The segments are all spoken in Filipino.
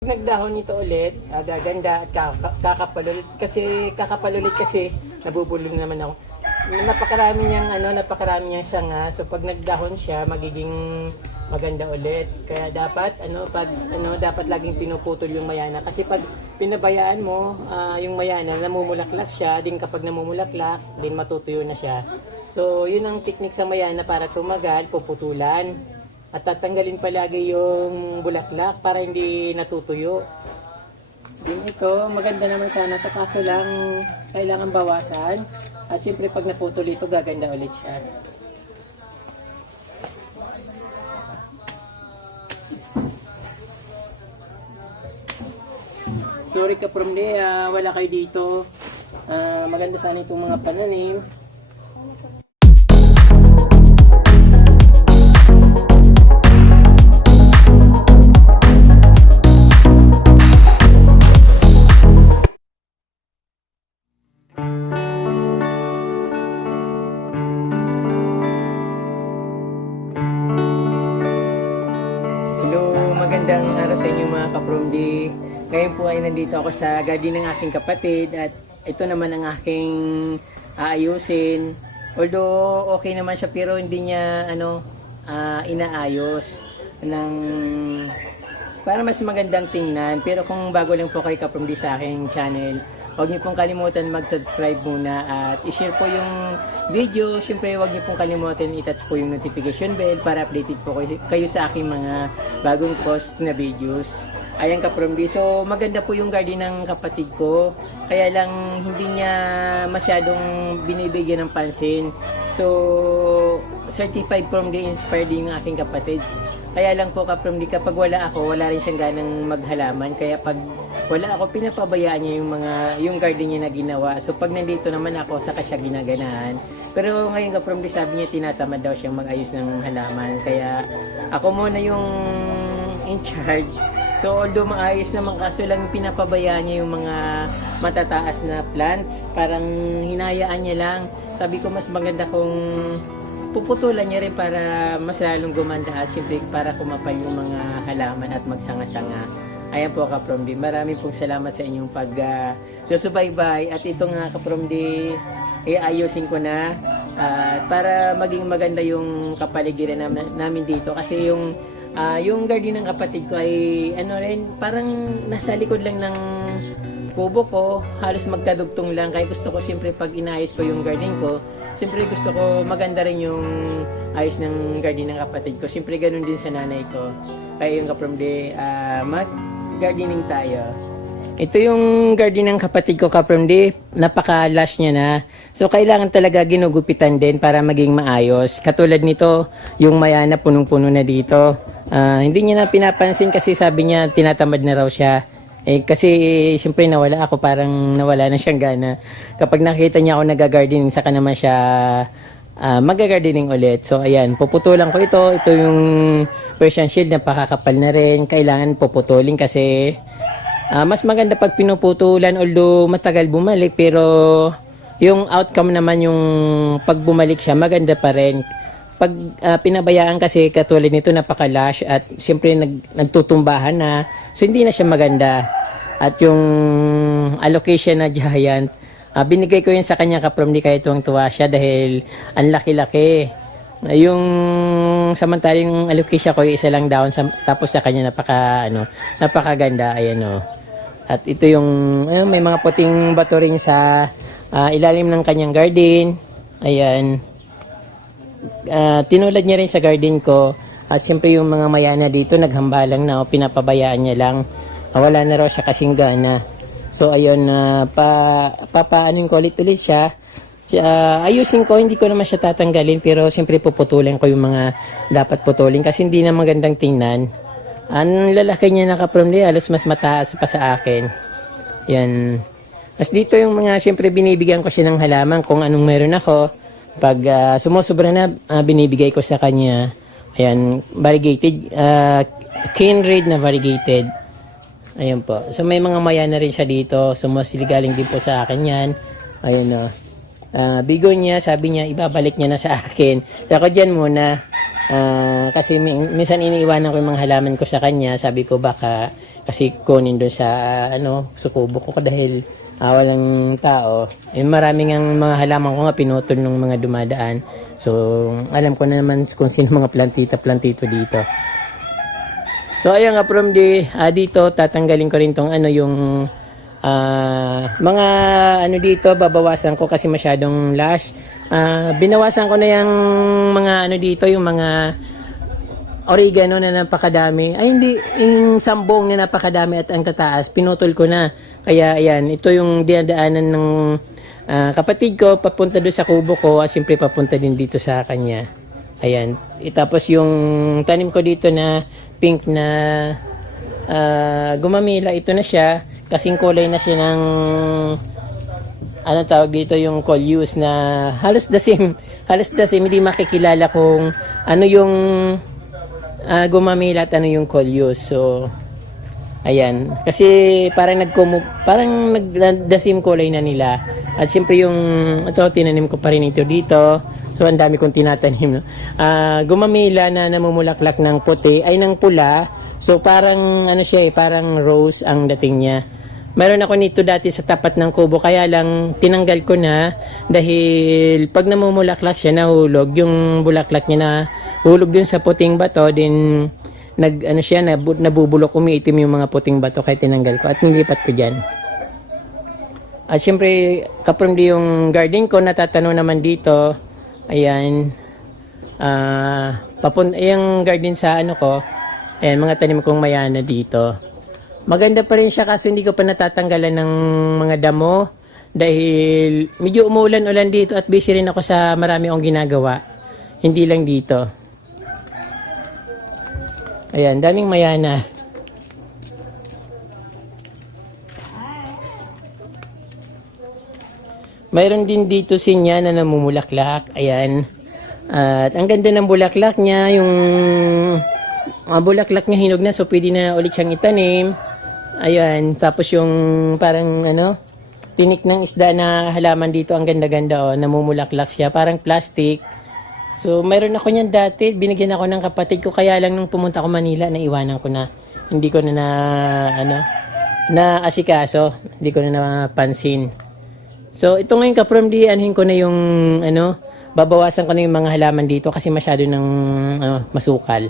Nagdahon nito ulit, gaganda at kakapalulit kasi nabubulong naman ako. Napakarami niyang sanga. So pag nagdahon siya, magiging maganda ulit. Kaya dapat dapat laging pinuputol yung mayana kasi pag pinabayaan mo yung mayana, namumulaklak siya, din kapag namumulaklak, din matutuyo na siya. So yun ang technique sa mayana para tumagal, puputulan. At tatanggalin palagi yung bulaklak para hindi natutuyo. Din ito, maganda naman sana ito kaso lang kailangan bawasan. At siyempre pag naputol ito, gaganda ulit siya. Sorry ka from there, wala kayo dito. Maganda sana itong mga pananim. Magandang araw sa inyo mga ka-Promdi. Ngayon po ay nandito ako sa garden ng aking kapatid at ito naman ang aking aayusin. Although okay naman siya pero hindi niya inaayos ng para mas magandang tingnan. Pero kung bago lang po kayo ka-Promdi sa aking channel, huwag niyo pong kalimutan mag-subscribe muna at i-share po yung video. Siyempre huwag niyo pong kalimutan i-touch po yung notification bell para updated po kayo sa aking mga bagong post na videos. Ayan ka-Promdi. So maganda po yung garden ng kapatid ko. Kaya lang hindi niya masyadong binibigyan ng pansin. So certified Promdi inspired yung aking kapatid. Kaya lang po ka-Promdi kapag wala ako, wala rin siyang ganang maghalaman. Kaya pag wala ako, pinapabayaan niya yung garden niya na ginawa. So pag nandito naman ako, saka siya ginaganahan. Pero ngayon ka-Promdi sabi niya tinatamad daw siyang mag-ayos ng halaman. Kaya ako muna yung in charge. So although maayos naman kaso lang pinapabayaan niya yung mga matataas na plants. Parang hinayaan niya lang. Sabi ko mas maganda kung puputulan niya rin para mas lalong gumanda at syempre para kumapal yung mga halaman at magsanga-sanga. Ayan po ka-Promdi. Maraming pong salamat sa inyong susubaybay. At ito nga ka-Promdi, ayusin ko na para maging maganda yung kapaligiran namin dito. Kasi yung garden ng kapatid ko ay parang nasa likod lang ng kubo ko. Halos magkadugtong lang. Kaya gusto ko siyempre pag inayos ko yung garden ko, siyempre gusto ko maganda rin yung ayos ng garden ng kapatid ko. Siyempre ganun din sa nanay ko. Kaya yung ka-Promdi, mag-gardening tayo. Ito yung garden ng kapatid ko ka-Promdi. Napaka-lush niya na. So kailangan talaga ginugupitan din para maging maayos. Katulad nito, yung mayana punong-puno na dito. Hindi niya na pinapansin kasi sabi niya tinatamad na raw siya. Kasi siyempre nawala ako, parang nawala na siyang gana. Kapag nakita niya ako nag-gardening, saka naman siya mag-gardening ulit. So ayan, puputulan ko ito. Ito yung Persian shield, napakakapal na rin. Kailangan puputulin kasi mas maganda pag pinuputulan, although matagal bumalik. Pero yung outcome naman, yung pag bumalik siya, maganda pa rin. Pag pinabayaan kasi katulad nito napaka-lush at siyempre nagtutumbahan na, so hindi na siya maganda. At yung allocation na giant, binigay ko yun sa kanya ka-Promdi kaya tuwang-tuwa siya dahil ang laki-laki. Yung samantalang allocation ko isa lang down tapos sa kanya napakaganda. Ayan o. At ito yung may mga puting bato rin sa ilalim ng kanyang garden. Ayan. Tinulad niya rin sa garden ko at siyempre yung mga mayana dito naghambalang na pinapabayaan niya lang, wala na raw siya kasing gana. So ayun, papaanin ko ulit siya. Ayusin ko, hindi ko naman siya tatanggalin pero siyempre puputulin ko yung mga dapat putulin kasi hindi na magandang tingnan. Ang lalaki niya ka-Promdi, alos mas mataas pa sa akin. Yan. As dito yung mga siyempre binibigyan ko siya ng halaman kung anong meron ako. Pag sumusobra na, binibigay ko sa kanya. Ayan, variegated, cane red na variegated. Ayan po. So may mga mayana rin siya dito. Sumusiligaling din po sa akin yan. Ayan o. Bigonia, sabi niya, ibabalik niya na sa akin. So ako dyan muna. Kasi minsan iniiwanan ko yung mga halaman ko sa kanya. Sabi ko baka kasi kunin doon sa sa kubo ko dahil walang tao. Maraming ang mga halaman ko nga pinutol ng mga dumadaan. So, alam ko na naman kung sino mga plantito dito. So, ayun nga from dito, tatanggalin ko rin tong yung mga dito, babawasan ko kasi masyadong lash. Binawasan ko na yung mga dito, yung mga oregano na napakadami. Ay hindi, yung sambong na napakadami at ang tataas, pinutol ko na. Kaya ayan, ito yung dinadaanan ng kapatid ko papunta doon sa kubo ko at siyempre papunta din dito sa kanya. Ayan. Tapos yung tanim ko dito na pink na gumamila, ito na siya. Kasing kulay na siya ng tawag dito, yung coleus na halos the same, hindi makikilala kung ano yung gumamila at ano yung coleus. So ayan, kasi parang nagdasim kulay na nila. At siyempre yung tinanim ko pa rin ito dito. So ang dami kong tinatanim, no? Gumamila na namumulaklak ng puti ay ng pula. So parang siya parang rose ang dating niya. Meron ako nito dati sa tapat ng kubo, kaya lang tinanggal ko na dahil pag namumulaklak siya, nahulog yung bulaklak niya, na hulog dun sa puting bato, din nabubulok, umiitim yung mga puting bato, kaya tinanggal ko at nilipat ko dyan. At syempre, kaprom di yung garden ko, natatanaw naman dito. Ayan, yung garden sa ko, ayan, mga tanim kong mayana dito. Maganda pa rin siya kaso hindi ko pa natatanggalan ng mga damo dahil medyo umuulan-ulan dito at busy rin ako sa marami akong ginagawa. Hindi lang dito. Ayan, daming mayana. Mayroon din dito sinya na namumulaklak. Ayan. At ang ganda ng bulaklak niya, yung bulaklak niya hinog na, so pwede na ulit siyang itanim. Ayan, tapos yung parang tinik ng isda na halaman dito, ang ganda-ganda, namumulaklak siya, parang plastic. So mayroon ako niyan dati, binigyan ako ng kapatid ko, kaya lang nung pumunta ako Manila, naiwanan ko na. Hindi ko na asikaso, hindi ko na napansin. So ito ngayon kaprom anhin ko na yung babawasan ko na yung mga halaman dito kasi masyado ng masukal.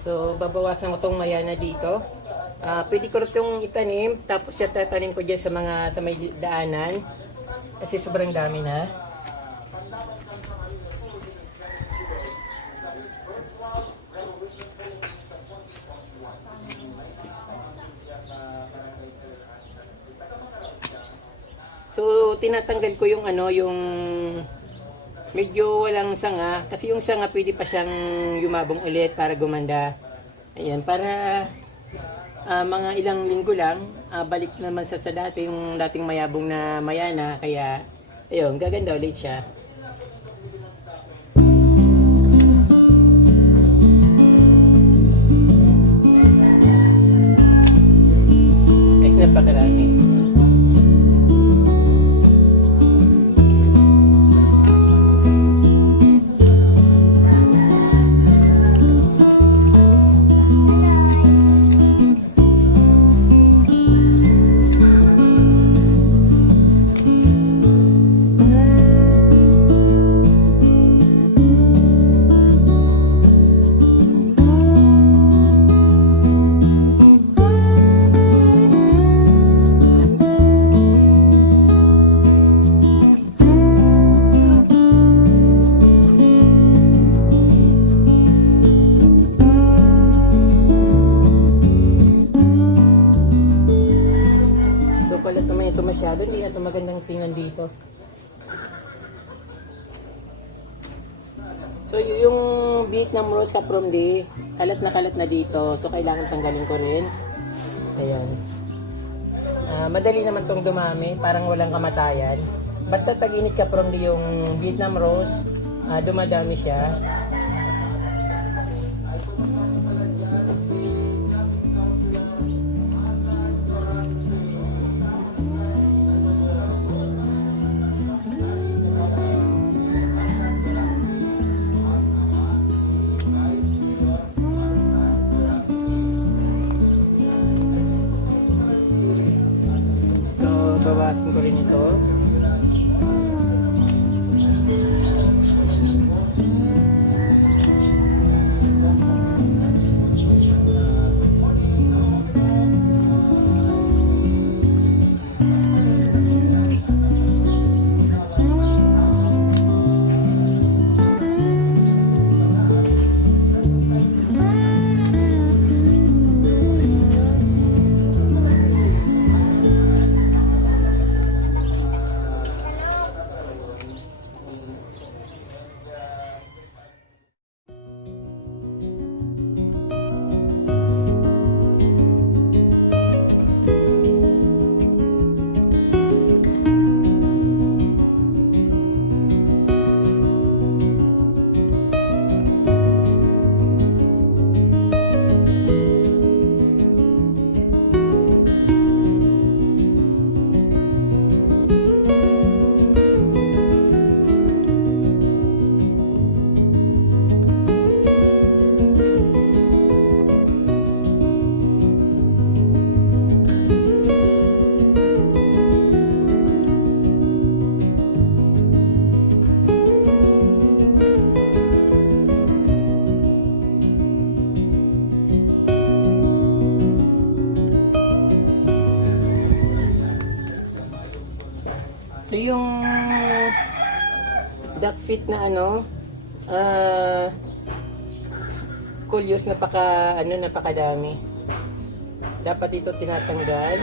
So, babawasan ko itong mayana dito. Pwede ko itong itanim, tapos tatanim ko dyan sa may daanan. Kasi sobrang dami na. So, tinatanggal ko yung yung medyo walang sanga, kasi yung sanga pwede pa siyang yumabong ulit para gumanda. Ayan, para mga ilang linggo lang, balik naman sa dati, yung dating mayabong na mayana, kaya ayun, gaganda ulit siya. Ay, napakarami. Masyado, hindi ito magandang tingnan dito. So yung Vietnam rose kaprom kalat na dito, so kailangan tanggalin ko rin. Ayan. Madali naman tong dumami, parang walang kamatayan. Basta tag-init kaprom yung Vietnam rose, dumadami siya. babawasan ko rin ito. So yung duck feet na kulyos napakadami. Dapat ito tinatanggal.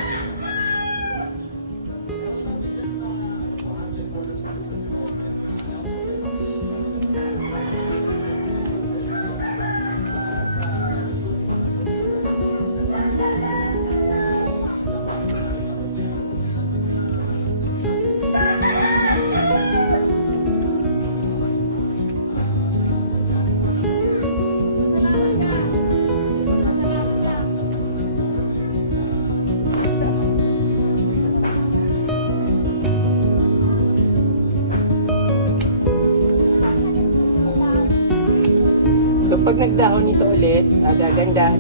So pag nagdahon nito ulit, gaganda at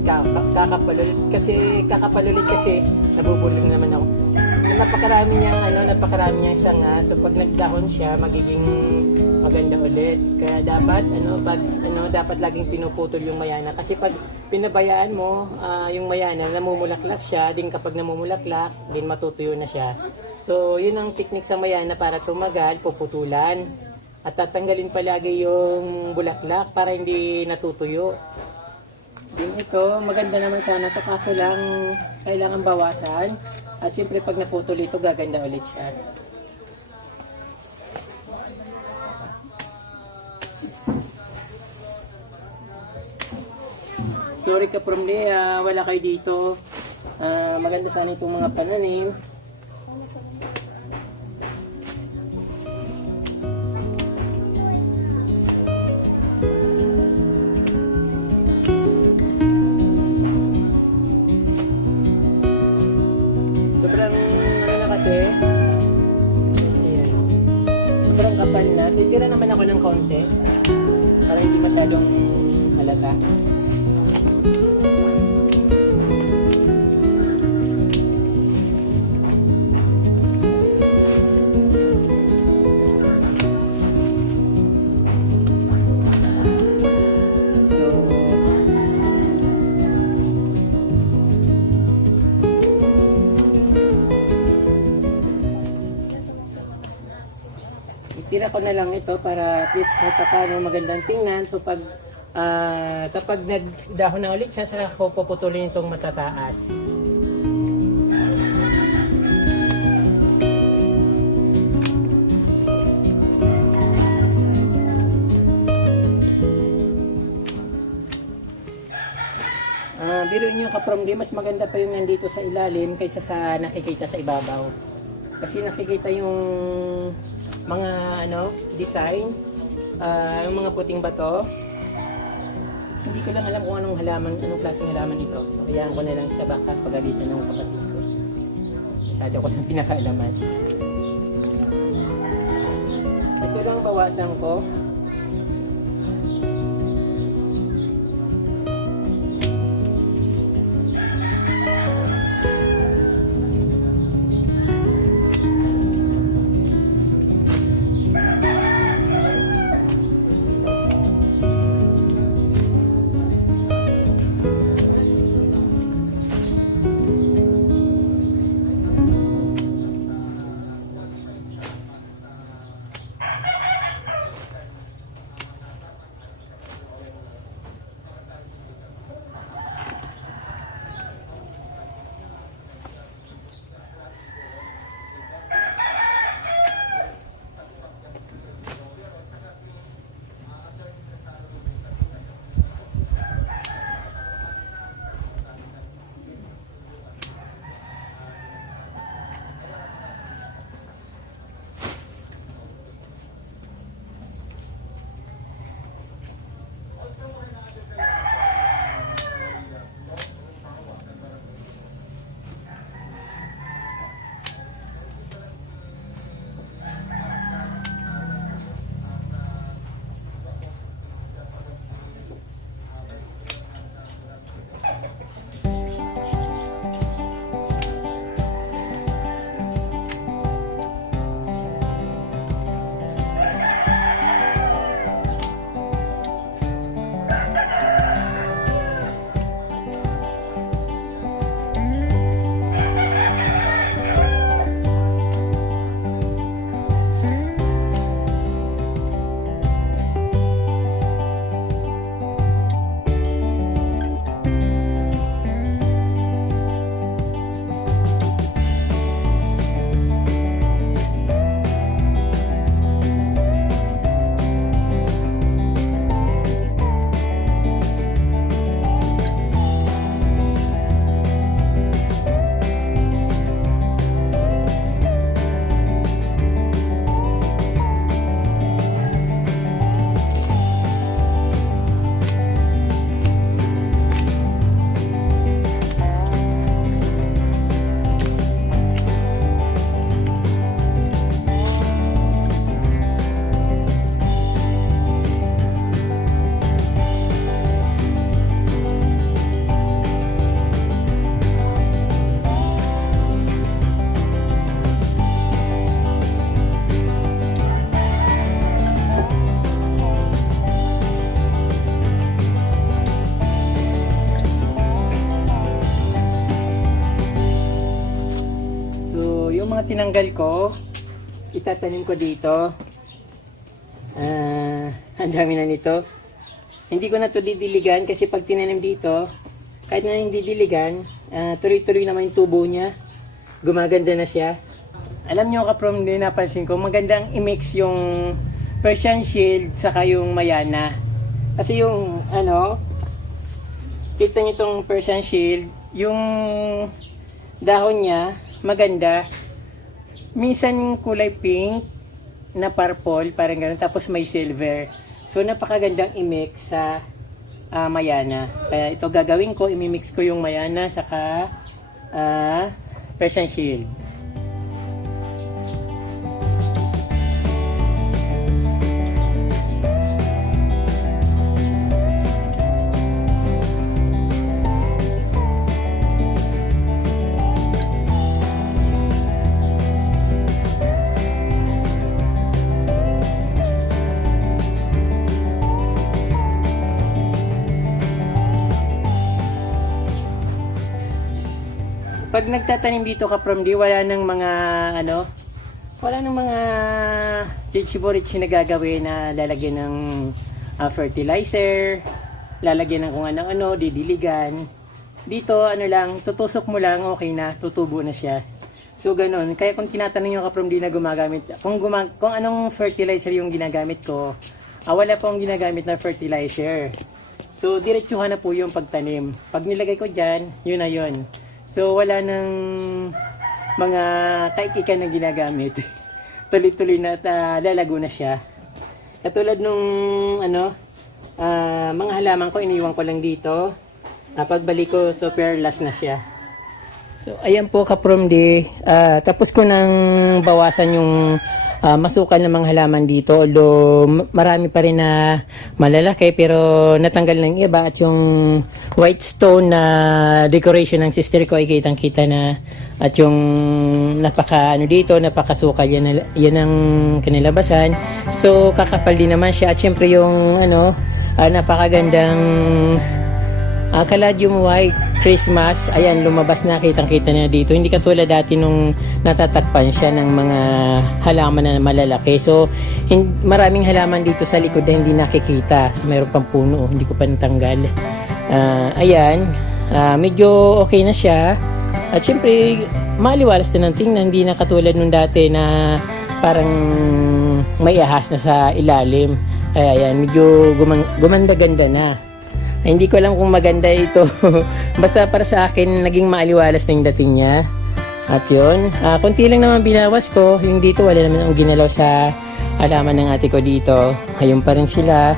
kakapalulit kasi nabubulong naman ako. Napakarami niyang sanga. So pag nagdahon siya, magiging maganda ulit. Kaya dapat dapat laging pinuputol yung mayana kasi pag pinabayaan mo yung mayana, namumulaklak siya, din kapag namumulaklak, din matutuyo na siya. So yun ang technique sa mayana para tumagal, puputulan. At tatanggalin palagi yung bulaklak para hindi natutuyo. Din ito, maganda naman sana ito kaso lang kailangan bawasan. At siyempre pag naputol ito, gaganda ulit siya. Sorry ka from Lea, wala kayo dito. Maganda sana itong mga pananim. Ayan. Sobrang kapal na. Titira naman ako ng konti para hindi masyadong halata. Tira ko na lang ito para at least kahit paano magandang tingnan. So pag kapag nagdahon na ulit siya, saka ko puputulin itong matataas. Biruin nyo ka-from mas maganda pa yung nandito sa ilalim kaysa sa nakikita sa ibabaw. Kasi nakikita yung mga design, yung mga puting bato. Hindi ko lang alam kung anong klaseng halaman ito. So hayaan ko na lang siya, baka pagalitan ng kapatid ko. Masyado ko lang pinakaalaman. Ito lang bawasan ko. mga tinanggal ko, itatanim ko dito. Ang dami na nito. Hindi ko na to didiligan kasi pag tinanim dito, kahit na hindi didiligan, tuloy-tuloy naman yung tubo niya. Gumaganda na siya. Alam nyo kaprom, din napansin ko, magandang i-mix yung Persian Shield saka yung Mayana. Kasi yung kita nyo itong Persian Shield, yung dahon niya maganda. Minsan kulay pink na purple, parang gano'n, tapos may silver. So napakagandang i-mix sa Mayana. Kaya ito gagawin ko, i-mix ko yung Mayana saka Persian Shield. Pag nagtatanim dito ka from D, wala nang mga chichiborich na gagawin na lalagyan ng fertilizer, lalagyan ng kung ano-ano, didiligan. Dito lang, tutusok mo lang, okay na, tutubo na siya. So ganun, kaya kung tinatanong yung ka from D na gumagamit, kung anong fertilizer yung ginagamit ko, wala pong ginagamit na fertilizer. So diretsuhan na po yung pagtanim. Pag nilagay ko dyan, yun na yun. So wala nang mga kaikikan na ginagamit. Tuloy-tuloy na at lalago na siya. Katulad nung mga halaman ko, iniwan ko lang dito. Pagbalik ko, so perlas na siya. So ayan po kaprom di, tapos ko nang bawasan yung masukal ng mga halaman dito, although marami pa rin na malalaki pero natanggal ng iba, at yung white stone na decoration ng sister ko ay kitang kita na, at yung napakasukal, yan ang kanilabasan. So kakapal din naman siya, at syempre yung napakagandang Caladium White Christmas, ayan, lumabas na, kitang-kita na dito. Hindi katulad dati nung natatakpan siya ng mga halaman na malalaki. So, maraming halaman dito sa likod na hindi nakikita. So, mayroon pang puno, hindi ko pa natanggal. Ayan, medyo okay na siya. At syempre, maliwalas na ng tingnan, hindi na katulad nung dati na parang may ahas na sa ilalim. Ayan, medyo gumanda-ganda na. Hindi ko alam kung maganda ito. Basta para sa akin, naging maaliwalas na yung dating niya. At yun, konti lang naman binawas ko. Yung dito, wala naman ang ginalaw sa halaman ng ate ko dito. Ayun pa rin sila.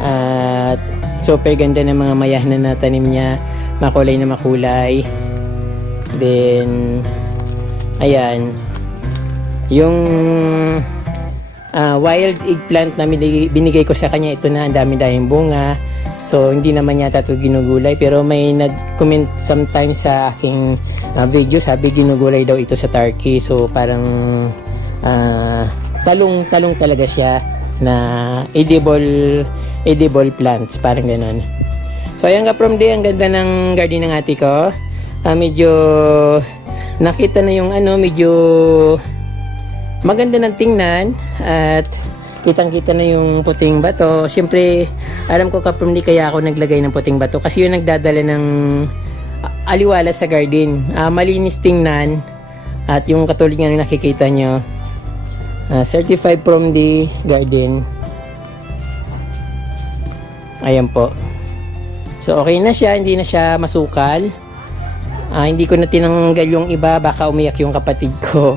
At super ganda ng mga mayahan na tanim niya. Makulay na makulay. Then, ayan. Yung wild eggplant na binigay ko sa kanya, ito na, ang dami-daming bunga. So, hindi naman yata ito ginugulay. Pero may nag-comment sometimes sa aking video. Sabi, ginugulay daw ito sa Turkey. So, parang talong talaga siya na edible plants. Parang ganon. So, ayan ka from day. Ang ganda ng garden ng ate ko. Medyo nakita na yung medyo maganda ng tingnan. At kitang-kita na yung puting bato. Siyempre, alam ko kaprom di kaya ako naglagay ng puting bato kasi yun nagdadala ng aliwala sa garden. Malinis tingnan, at yung katulad nga nakikita nyo, certified from the garden. Ayan po. So, okay na siya. Hindi na siya masukal. Hindi ko na tinanggal yung iba. Baka umiyak yung kapatid ko.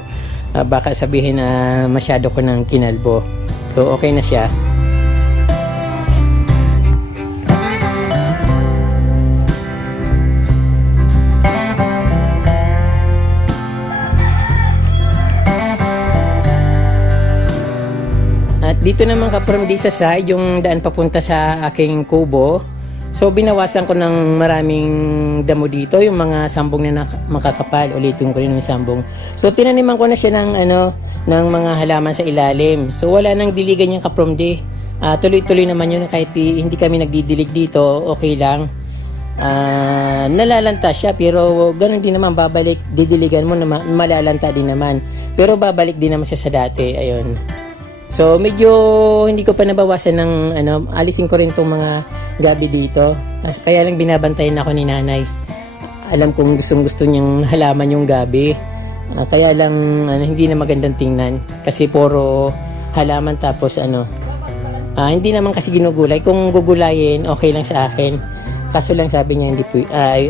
Baka sabihin na masyado ko ng kinalbo. So, okay na siya. At dito naman kaprom di sa side, yung daan papunta sa aking kubo. So, binawasan ko ng maraming damo dito. Yung mga sambong na makakapal. Ulitin ko rin yung sambong. So, tinaniman ko na siya ng ng mga halaman sa ilalim. So wala nang diligan yung kaprom di. Tuloy-tuloy naman yun kahit hindi kami nagdidilig dito, okay lang. nalalanta siya, pero ganun din naman, babalik, didiligan mo naman, malalanta din naman, pero babalik din naman siya sa dati. Ayun. So medyo hindi ko pa nabawasan ng alisin ko rin tong mga gabi dito. Kaya lang binabantayan ako ni nanay. Alam kong gusto niyang halaman yung gabi. Kaya lang hindi na magandang tingnan kasi puro halaman, tapos hindi naman kasi ginugulay. Kung gugulayin, okay lang sa akin. Kaso lang sabi niya hindi po,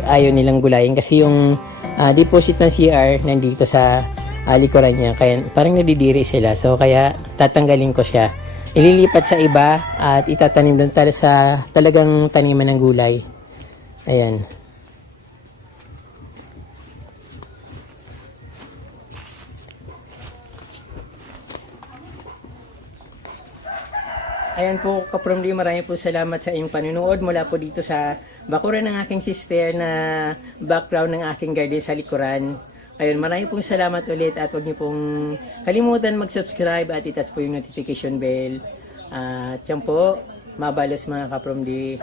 ayaw nilang gulayin kasi yung deposit ng CR nandito sa likuran niya, kaya parang nadidiri sila. So kaya tatanggalin ko siya, ililipat sa iba at itatanim doon sa talagang taniman ng gulay. Ayan. Ayan po, Kapromdi, marami po salamat sa inyong panunood mula po dito sa bakuran ng aking sister na background ng aking garden sa likuran. Ayun, marami pong salamat ulit at huwag niyo pong kalimutan mag-subscribe at i-touch po yung notification bell. At yan po, mabalos mga Kapromdi.